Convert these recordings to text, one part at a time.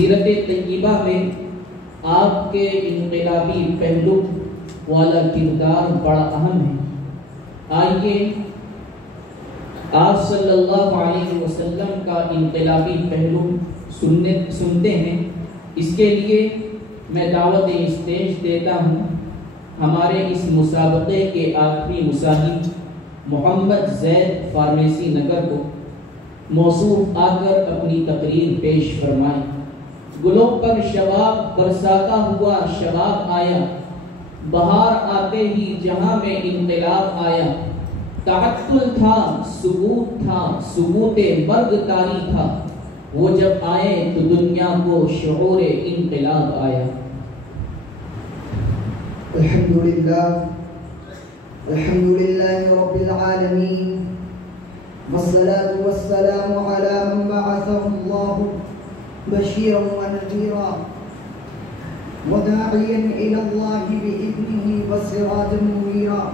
سیرت طیبہ میں آپ کے انقلابی پہلو والا کردار بڑا اہم ہے۔ آئیے آپ صلی اللہ علیہ وسلم کا انقلابی پہلو سنتے ہیں۔ اس کے لیے میں دعوت اسٹیج دیتا ہوں ہمارے اس مسابقے کے آخری مسابق محمد زید فارمیسی نگر کو۔ موصوف آ کر اپنی تقریر پیش فرمائیں۔ گلوں پر شباب برساتا ہوا شباب آیا، بہار آتے ہی جہاں میں انقلاب آیا۔ تعطل تھا، ثبوت تھا، ثبوت مرگ طاری تھا، وہ جب آئے تو دنیا کو شعور انقلاب آیا۔ الحمدللہ رب العالمین والصلاة والسلام على من بعثه الله بشيرا ونذيرا وداعيا إلى الله بإذنه وسراجا منيرا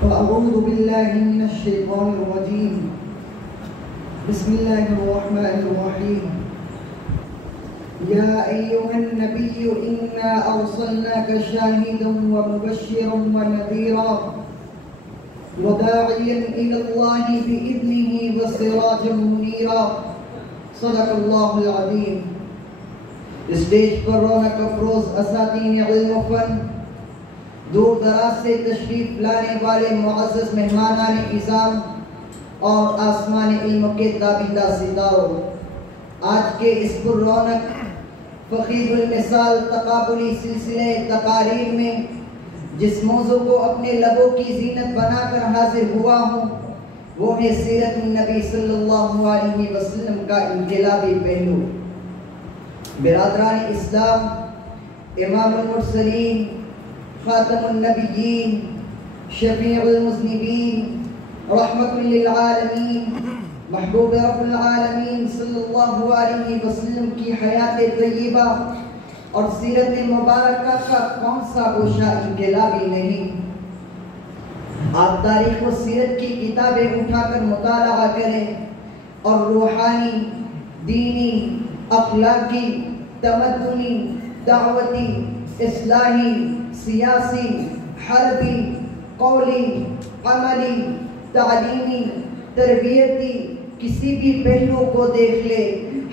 فأعوذ بالله من الشيطان الرجيم بسم الله الرحمن الرحيم يا أيها النبي إنا أرسلناك شاهدا ومبشرا ونذيرا وداعيا إلى الله بإذنه وسراجا منيرا صدق الله العظيم۔ اسٹیج پر رونق افروز اساتین علم و فن، دور دراز سے تشریف لانے والے معزز مہمانان اعظام اور آسمان علم کے تابندہ ستاروں، آج کے اس پر رونق فقیر المثال تقابلی سلسلے تقاریر میں جس موضوع کو اپنے لبوں کی زینت بنا کر حاضر ہوا ہوں وہ ہے سیرت النبی صلی اللہ علیہ وسلم کا انقلابی پہلو۔ برادران اسلام، امام المرسلین، خاتم النبیین، شفیع المذنبین، رحمت للعالمین، محبوب رب العالمین صلی اللہ علیہ وسلم کی حیات طیبہ اور سیرت مبارکہ کا کون سا گوشہ انقلابی نہیں؟ آپ تاریخ و سیرت کی کتابیں اٹھا کر مطالعہ کریں اور روحانی، دینی، اخلاقی، تمدنی، دعوتی، اصلاحی، سیاسی، حربی، قولی، عملی، تعلیمی، تربیتی کسی بھی پہلو کو دیکھ لے،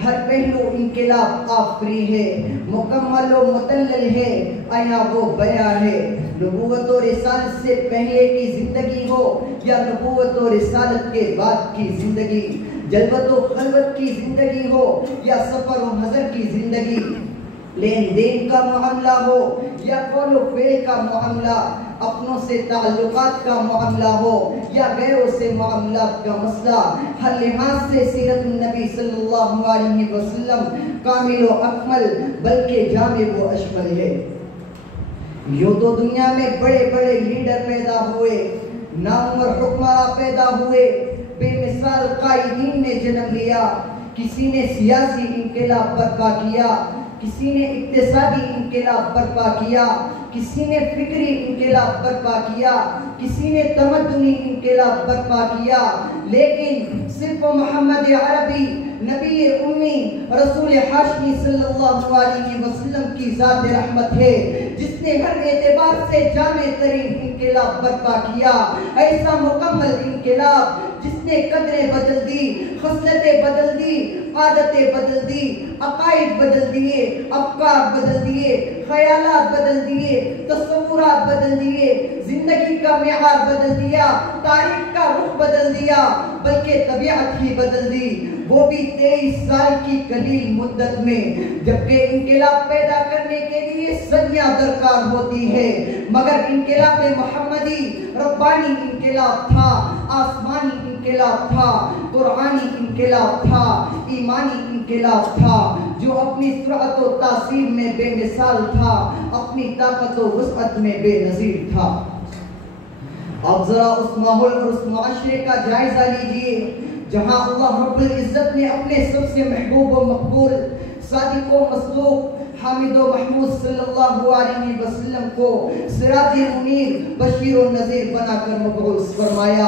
ہر پہلو انقلاب آفری ہے، مکمل و متلل ہے، آیا وہ بیاں ہے۔ نبوت و رسالت سے پہلے کی زندگی ہو یا نبوت و رسالت کے بعد کی زندگی، جلوت و خلوت کی زندگی ہو یا سفر و حضر کی زندگی، لین دین کا معاملہ ہو یا قول و فعل کا معاملہ، اپنوں سے تعلقات کا معاملہ ہو یا غیروں سے معاملات کا مسئلہ، ہر لحاظ سے سیرت النبی صلی اللہ علیہ وسلم کامل و اکمل بلکہ جامع و اشمل ہے۔ یوں تو دنیا میں بڑے بڑے لیڈر پیدا ہوئے، نامور حکمراں پیدا ہوئے، بے مثال قائدین نے جنم لیا، کسی نے سیاسی انقلاب برپا کیا، کسی نے اقتصادی انقلاب برپا کیا، کسی نے فکری انقلاب برپا کیا، کسی نے تمدنی انقلاب برپا کیا، لیکن صرف محمد عربی نبی امی رسول ہاشمی صلی اللہ علیہ وسلم کی ذات رحمت ہے جس نے ہر اعتبار سے جامع ترین انقلاب برپا کیا، ایسا مکمل انقلاب جس نے قدریں بدل دی، خصلتیں بدل دی، عادتیں بدل دی، عقائد بدل دیے، افکار بدل دیے، خیالات بدل دیے، تصورات بدل دیے، زندگی کا معیار بدل دیا، تاریخ کا رخ بدل دیا، بلکہ طبیعت ہی بدل دی، وہ بھی 23 سال کی قلیل مدت میں۔ جبکہ انقلاب پیدا کرنے کے لیے صدیاں درکار ہوتی ہے، مگر انقلاب محمدی ربانی انقلاب تھا، آسمانی انقلاب تھا، قرآنی انقلاب تھا، ایمانی انقلاب تھا، جو اپنی سرعت و تاثیر میں بے مثال تھا، اپنی طاقت و وسعت میں بے نظیر تھا۔ اب ذرا اس ماحول اور اس معاشرے کا جائزہ لیجئے جہاں اللہ رب العزت نے اپنے سب سے محبوب و مقبول، صادق و مصدوق، حامد و محمود صلی اللہ علیہ وسلم کو سراج منیر، بشیر و نذیر بنا کر مبعوث فرمایا۔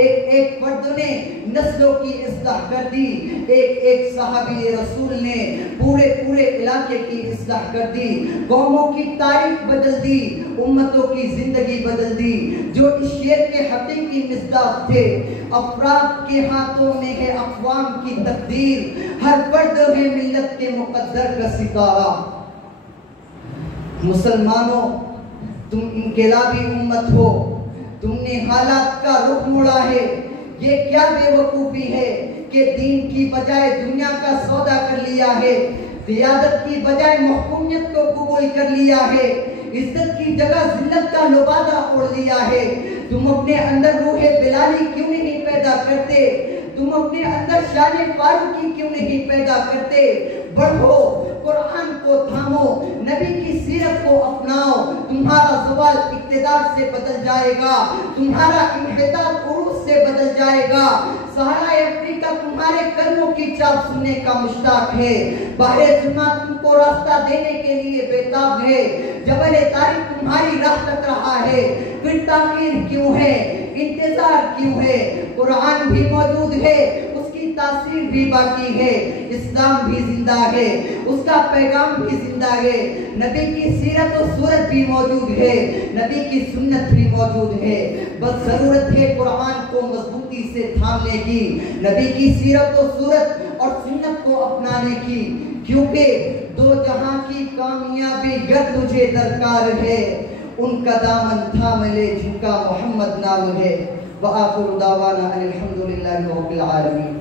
ایک فرد نے نسلوں کی اصلاح کر دی، ایک صحابی رسول نے پورے علاقے کی اصلاح کر دی، قوموں کی تاریخ بدل دی، امتوں کی زندگی بدل دی۔ جو اس شعر کے حقیقی مصداق تھے، افراد کے ہاتھوں میں ہے اقوام کی تقدیر، ہر فرد ہے ملت کے مقدر کا ستارہ۔ مسلمانوں، تم انقلابی امت ہو، تم نے حالات کا رخ موڑا ہے۔ یہ کیا بے وقوفی ہے کہ دین کی بجائے دنیا کا سودا کر لیا ہے، قیادت کی بجائے محکومیت کو قبول کر لیا ہے، عزت کی جگہ ذلت کا لبادہ اوڑھ لیا ہے۔ تم اپنے اندر روح بلالی کیوں نہیں پیدا کرتے؟ تم اپنے اندر شان فاروقی کیوں نہیں پیدا کرتے؟ بڑھو، قرآن کو تھامو، نبی کی سیرت کو اپناؤ، تمہارا زوال اقتدار سے بدل جائے گا، تمہارا انحطاط عروج سے بدل جائے گا۔ صحرائے افریقہ تمہارے قدموں کی چاپ سننے کا مشتاق ہے، بحر ظلمات تم کو راستہ دینے کے لیے بےتاب ہے، جبل طارق تمہاری راہ تک رہا ہے، پھر تاخیر کیوں ہے، انتظار کیوں ہے؟ قرآن بھی موجود ہے، اس کی تاثیر بھی باقی ہے، اسلام بھی زندہ ہے، اس کا پیغام بھی زندہ ہے، نبی کی سیرت و صورت بھی موجود ہے، نبی کی سنت بھی موجود ہے۔ بس ضرورت ہے قرآن کو مضبوطی سے تھامنے کی، نبی کی سیرت و صورت اور سنت کو اپنانے کی، کیونکہ دو جہاں کی کامیابی گر تجھے درکار ہے، ان کا دامن تھام لے جن کا محمد نام ہے۔ وآخر دعوانا ان الحمدللہ رب العالمین۔